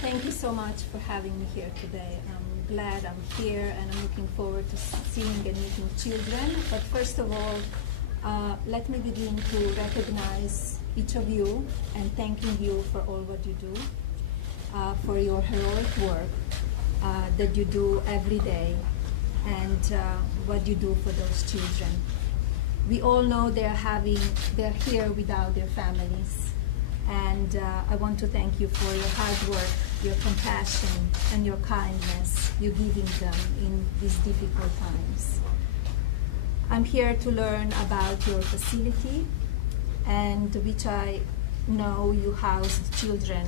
Thank you so much for having me here today. I'm glad I'm here and I'm looking forward to seeing and meeting children. But first of all, let me begin to recognize each of you and thanking you for all what you do, for your heroic work that you do every day and what you do for those children. We all know they're here without their families. And I want to thank you for your hard work, your compassion, and your kindness you're giving them in these difficult times. I'm here to learn about your facility, and which I know you house children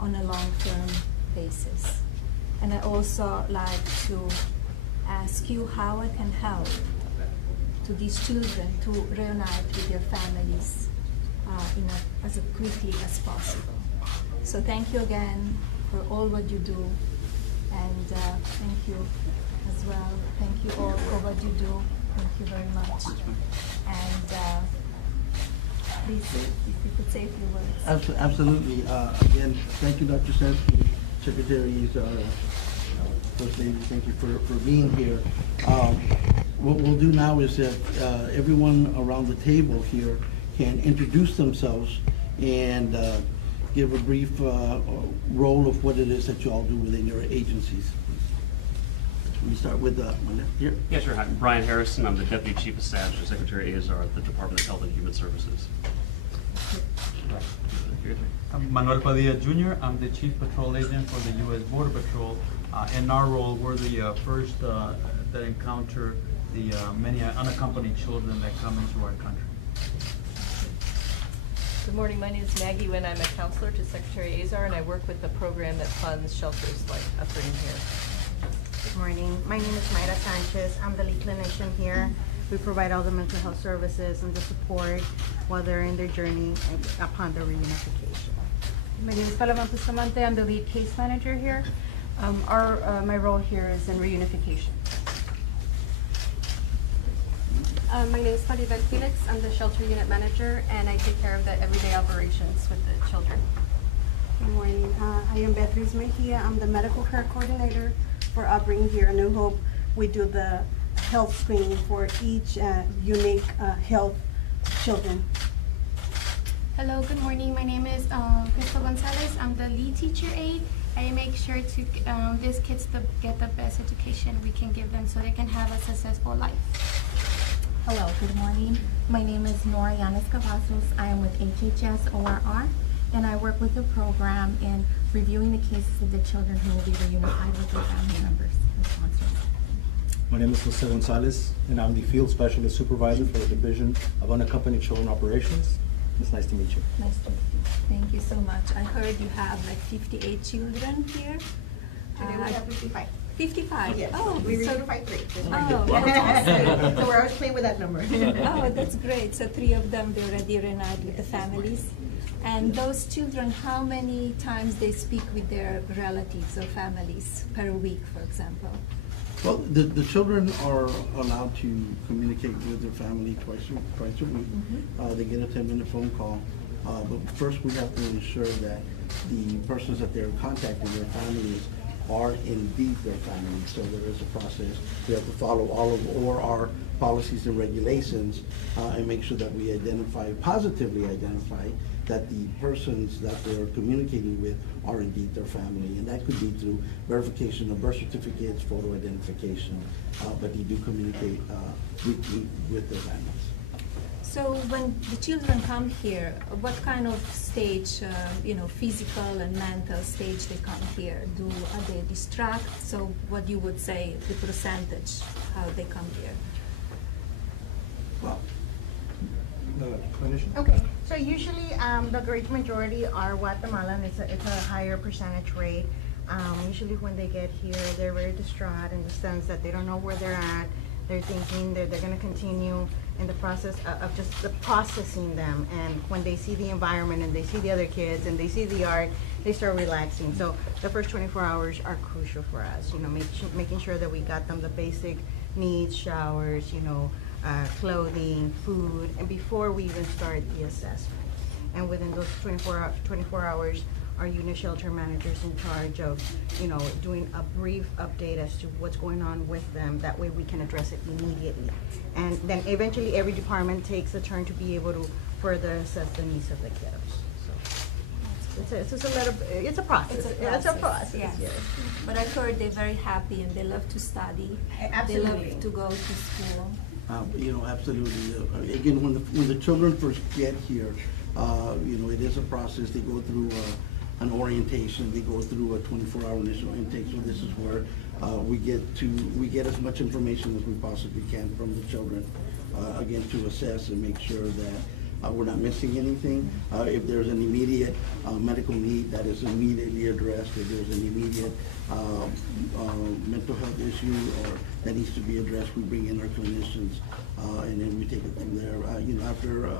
on a long-term basis. And I also like to ask you how I can help to these children to reunite with their families as quickly as possible. So thank you again for all what you do, and thank you as well. Thank you all for what you do. Thank you very much. And please, if you could say a few words. Absolutely. Again, thank you, Dr. Sansky, Secretary First Lady, thank you for being here. What we'll do now is that everyone around the table here can introduce themselves and give a brief role of what it is that you all do within your agencies. We start with my left here. Yeah, sure. Hi, I'm Brian Harrison. I'm the Deputy Chief of Staff to Secretary Azar at the Department of Health and Human Services. I'm Manuel Padilla Jr. I'm the Chief Patrol Agent for the U.S. Border Patrol. In our role, we're the first that encounter the many unaccompanied children that come into our country. Good morning, my name is Maggie Wynn. I'm a counselor to Secretary Azar, and I work with the program that funds shelters like Uprooting Here. Good morning, my name is Mayra Sanchez. I'm the lead clinician here. We provide all the mental health services and the support while they're in their journey upon the reunification. My name is Palavan Bustamante. I'm the lead case manager here. My role here is in reunification. My name is Marivel Felix. I'm the shelter unit manager, and I take care of the everyday operations with the children. Good morning. I am Beatriz Mejia. I'm the medical care coordinator for Upbringing here in New Hope. We do the health screening for each unique health children. Hello, good morning. My name is Crystal Gonzalez. I'm the lead teacher aide. I make sure to these kids to get the best education we can give them so they can have a successful life. Hello, good morning. My name is Nora Yanis Cavazos. I am with HHS ORR, and I work with the program in reviewing the cases of the children who will be reunified with their family members and sponsors. My name is Jose Gonzalez, and I'm the Field Specialist Supervisor for the Division of Unaccompanied Children Operations. It's nice to meet you. Nice to meet you. Thank you so much. I heard you have like 58 children here. Today we have 55. 55? Yes. Oh, we so, reunified 3. oh, that's awesome. So we're always playing with that number. Oh, that's great. So 3 of them, they already reunite with the families. And those children, how many times they speak with their relatives or families per week, for example? Well, the children are allowed to communicate with their family twice a week. Mm-hmm. They get a 10-minute phone call. But first we have to ensure that the persons that they're contacting, their families, are indeed their families. So there is a process. We have to follow all of our policies and regulations and make sure that we positively identify that the persons that they're communicating with are indeed their family. And that could be through verification of birth certificates, photo identification, but they do communicate weekly with their families. So when the children come here, what kind of stage, physical and mental stage they come here? Are they distraught? So what you would say, the percentage, how they come here? Well, The clinician. Okay, so usually the great majority are Guatemalan. It's a higher percentage rate. Usually when they get here, they're very distraught in the sense that they don't know where they're at. They're thinking they're going to continue in the process of just the processing them. And when they see the environment and they see the other kids and they see the art, they start relaxing. So the first 24 hours are crucial for us. Making sure that we got them the basic needs, showers, clothing, food, and before we even start the assessment. And within those 24 hours, our unit shelter managers in charge of, doing a brief update as to what's going on with them. That way we can address it immediately. And then eventually every department takes a turn to be able to further assess the needs of the kiddos. So it's a process. It's a process. Yes. Yes. But I heard they're very happy and they love to study. Absolutely. They love to go to school. Absolutely. Again, when the children first get here, it is a process. They go through an orientation. They go through a 24-hour initial intake. So this is where we get as much information as we possibly can from the children, again, to assess and make sure that we're not missing anything. If there's an immediate medical need, that is immediately addressed. If there's an immediate mental health issue or that needs to be addressed, we bring in our clinicians, and then we take it from there. After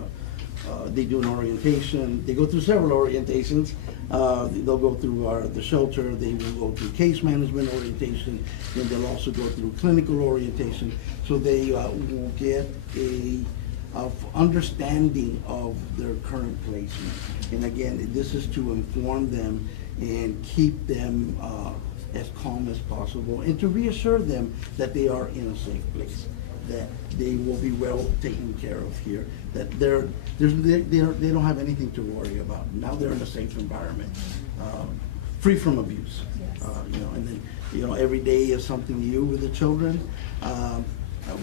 they do an orientation, they go through several orientations. They'll go through the shelter. They will go through case management orientation. Then they'll also go through clinical orientation. So they will get of understanding of their current placement. And again, this is to inform them and keep them as calm as possible and to reassure them that they are in a safe place, that they will be well taken care of here, that they don't have anything to worry about. Now they're in a safe environment, free from abuse. Yes. And then, every day is something new with the children.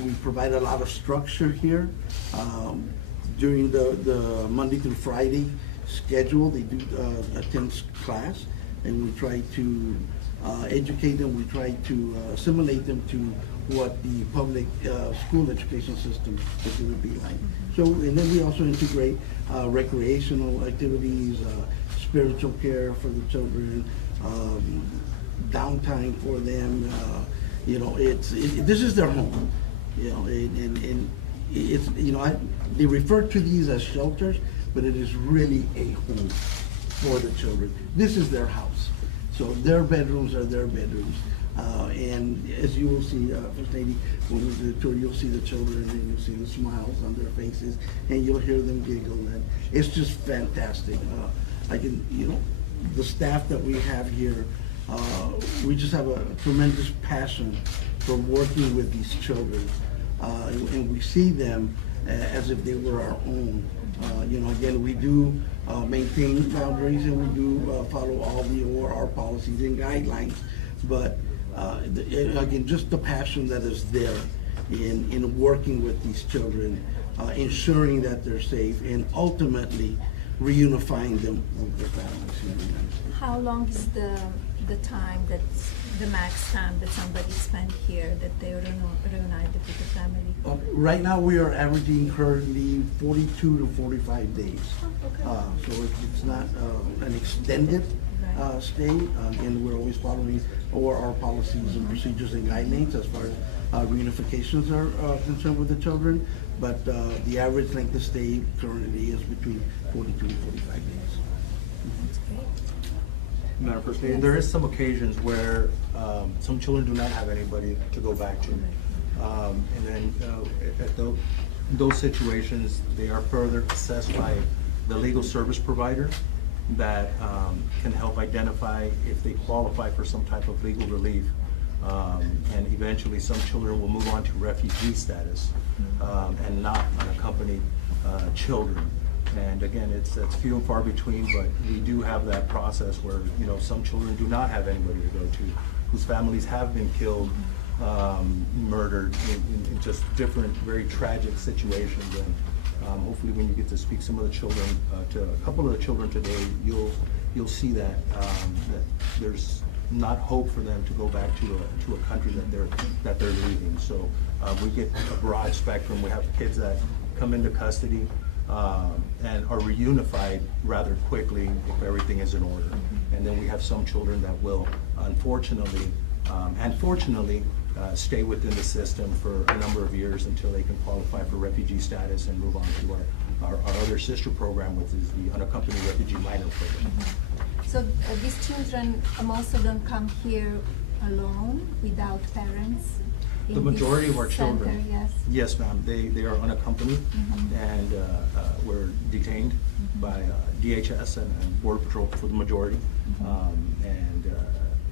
We provide a lot of structure here. During the Monday through Friday schedule, they do attend class, and we try to educate them. We try to assimilate them to what the public school education system is going to be like. So, and then we also integrate recreational activities, spiritual care for the children, downtime for them. This is their home. And it's, they refer to these as shelters, but it is really a home for the children. This is their house. So their bedrooms are their bedrooms. And as you will see, First Lady, when we do the tour, you'll see the children and you'll see the smiles on their faces and you'll hear them giggle. And it's just fantastic. The staff that we have here, we just have a tremendous passion for working with these children. And we see them as if they were our own. Again, we do maintain boundaries and we do follow all our policies and guidelines. But again, just the passion that is there in working with these children, ensuring that they're safe, and ultimately reunifying them with their families. How long is the time that's the max time that somebody spent here that they are reunited with the family? Right now, we are averaging currently 42 to 45 days. Okay. So it's not an extended stay, and we're always following our policies and procedures and guidelines as far as reunifications are concerned with the children. But the average length of stay currently is between 42 and 45 days. That's great. Madam First Lady, there is some occasions where some children do not have anybody to go back to. And then in those situations, they are further assessed by the legal service provider that can help identify if they qualify for some type of legal relief. And eventually some children will move on to refugee status and not unaccompanied children. And again, it's few and far between, but we do have that process where, some children do not have anybody to go to, whose families have been killed, murdered in just different, very tragic situations. And hopefully when you get to speak some of the children, to a couple of the children today, you'll see that there's not hope for them to go back to a country that they're leaving. So we get a broad spectrum. We have kids that come into custody and are reunified rather quickly if everything is in order. And then we have some children that will, unfortunately, and fortunately, stay within the system for a number of years until they can qualify for refugee status and move on to our other sister program, which is the unaccompanied refugee minor program. So these children, most of them come here alone, without parents? in The majority this of our center, children. yes. Yes, ma'am, they are unaccompanied and were detained by DHS and Border Patrol for the majority. And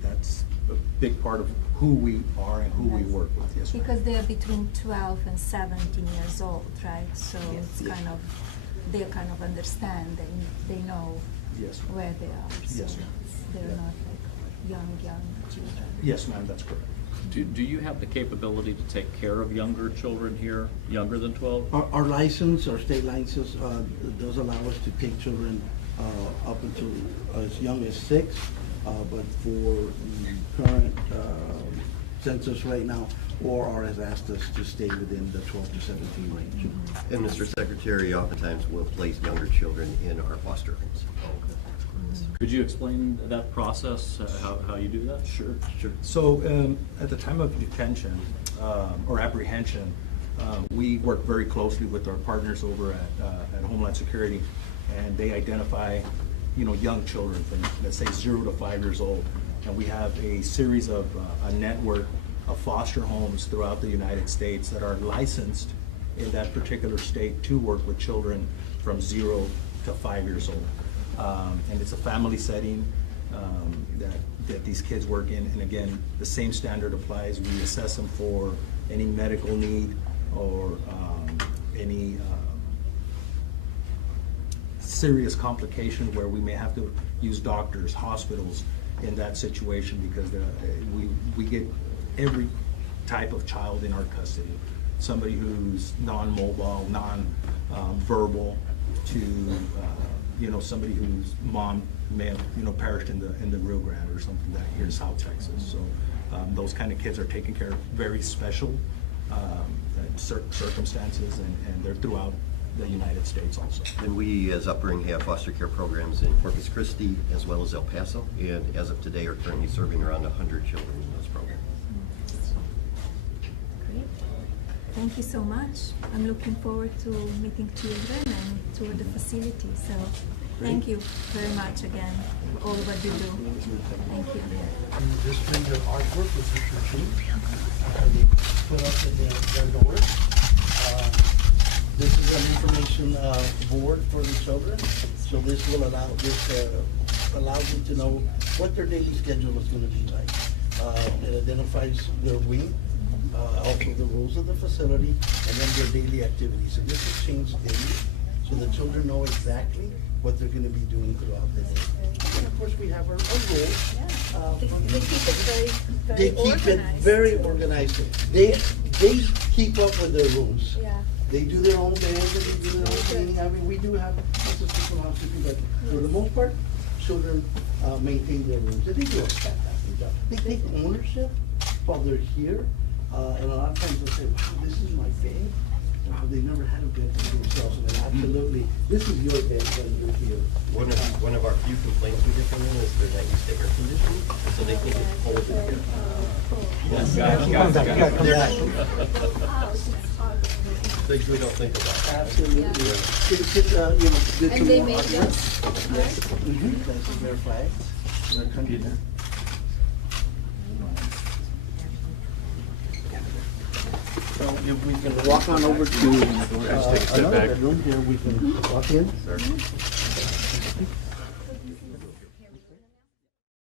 that's a big part of who we are and who we Yes. work with, yes, ma'am. Because they are between 12 and 17 years old, right? So Yes. it's Yes. kind of, they kind of understand, they know Yes, ma'am. where they are. So Yes, ma'am. they're Yeah. not like young children. Yes, ma'am, that's correct. Do you have the capability to take care of younger children here, younger than 12? Our license, our state license, does allow us to take children up until as young as 6, but for the current census right now, ORR has asked us to stay within the 12 to 17 range. And Mr. Secretary, oftentimes we'll place younger children in our foster homes. Could you explain that process, how you do that? Sure, sure. So at the time of detention or apprehension, we work very closely with our partners over at Homeland Security, and they identify, young children from, let's say, 0 to 5 years old. And we have a series of, a network of foster homes throughout the United States that are licensed in that particular state to work with children from 0 to 5 years old. And it's a family setting that these kids work in. And again, the same standard applies. We assess them for any medical need or any serious complication where we may have to use doctors, hospitals in that situation, because we get every type of child in our custody. Somebody who's non-mobile, non-verbal, to somebody whose mom may have perished in the Rio Grande or something that here in South Texas. So those kind of kids are taken care of, very special circumstances, and they're throughout the United States also. And we, as Upbring, have foster care programs in Corpus Christi as well as El Paso, and as of today are currently serving around 100 children in those programs. Great. Thank you so much. I'm looking forward to meeting children and tour the facility. So thank you very much again for all what you do. Thank you. This is your artwork with your team. They put up in their doors. This is an information board for the children. So this will allows you to know what their daily schedule is going to be like. It identifies their wing, also the rules of the facility, and then their daily activities. So this is changed daily, so the children know exactly what they're going to be doing throughout the day. And of course, we have our rules. They keep it They keep it very organized. They keep up with their rules. Yeah. They do their own bands and they do their own cleaning. I mean, we do have some housekeeping, but for the most part, children maintain their rooms. And they do a fantastic job. They take ownership while they're here. And a lot of times they'll say, wow, this is my bed. Wow, they never had a bed for themselves. And absolutely, this is your bed when you're here. One of our few complaints we get from them is they're not used to air conditioning, so they think it's cold in here. Things we don't think about. Absolutely. Kids, get And some they more make artwork. us art? This is their flag, their country. So if we can walk on over to another bedroom here, we can walk in.